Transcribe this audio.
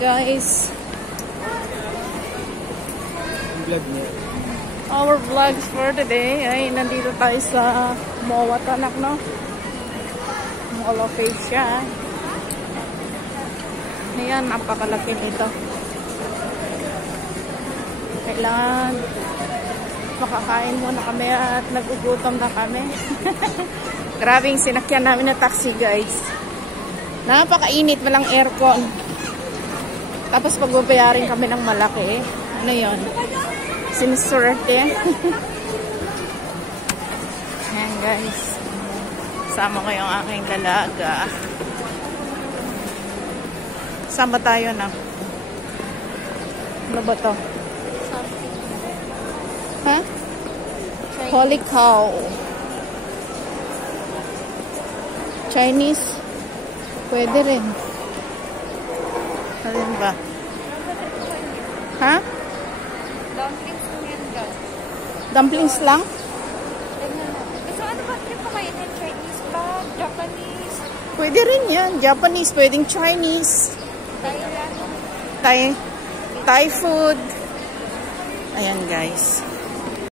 guys. Our vlogs for today ay nandito tayo sa Moa Tanak, no? Mall of Asia. Ayan, napakalaki nito. Kailangan makakain muna kami at nagugutom na kami. Grabing sinakyan namin na taxi, guys. Napakainit, walang aircon. Tapos pagbabayarin kami ng malaki. Ano yun? Sinusurte. Ayan, guys. Sama ko yung aking dalaga. Saan ba tayo na? Ano ba to? Ha? Holy cow. Chinese? Pwede rin. Alin ba? Ha? Dumplings lang yan daw. Dumplings lang? So ano ba? Ano pa kayo? Chinese ba? Japanese? Pwede rin yan. Japanese, pwedeng Chinese. Thailand? Thai food. Ayan, guys.